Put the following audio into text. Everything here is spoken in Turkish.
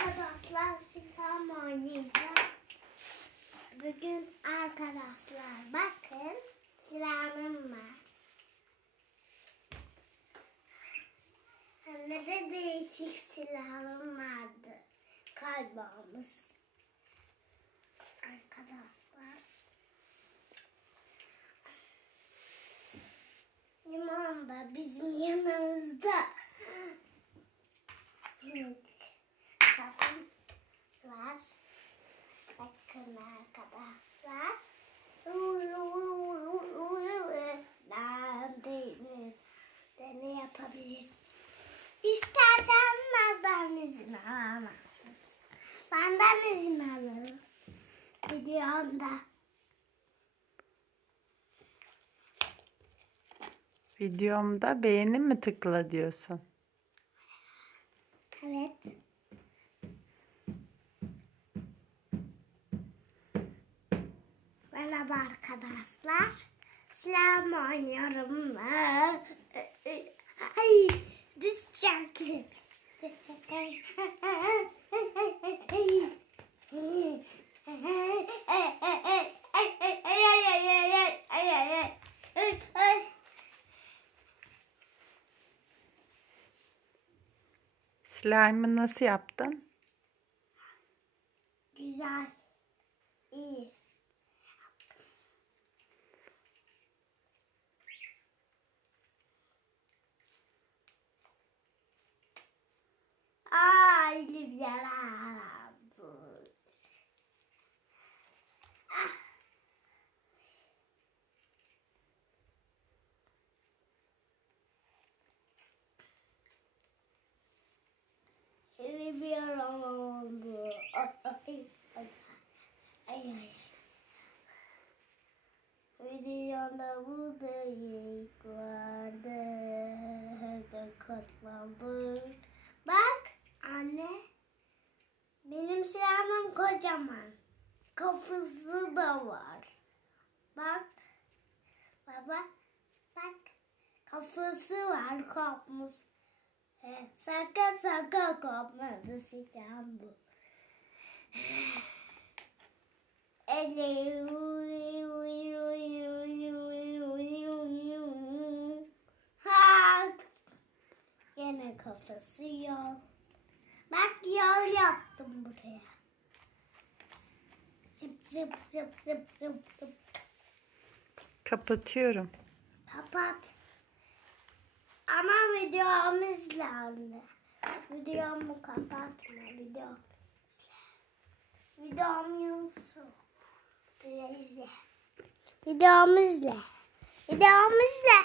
Arkadaşlar silahımı oynayacağım. Bugün arkadaşlar bakın silahım var. Hem de değişik silahım vardı. Kaybolmuş. Arkadaşlar. Limon da bizim yanımızda. Kapım var. Bakın arkadaşlar. Ne yapabiliriz? İstersen benden izin alamazsınız. Benden izin alın. Videomda. Videomda beğeni mi tıkla diyorsun? Evet. Merhaba arkadaşlar. Silahımı oynuyorum. Ay, düşeceğim ki. Slime'ı nasıl yaptın? Güzel. İyi. Elim yaralandı. Elim yaralandı. Ay. Videoda bu deyik vardı. Evde katlandı. Bak anne. Benim silahım kocaman. Kafası da var. Bak. Baba. Bak. Kafası var kopmuş. Sakın kopmadı silahım bu. Gene kafası yol. Bak yol yaptım buraya. Zıp zıp zıp zıp zıp zıp. Kapatıyorum. Kapat. Ama videomuz lazım. Videomu kapatma. Videomu izle. Videomuzla.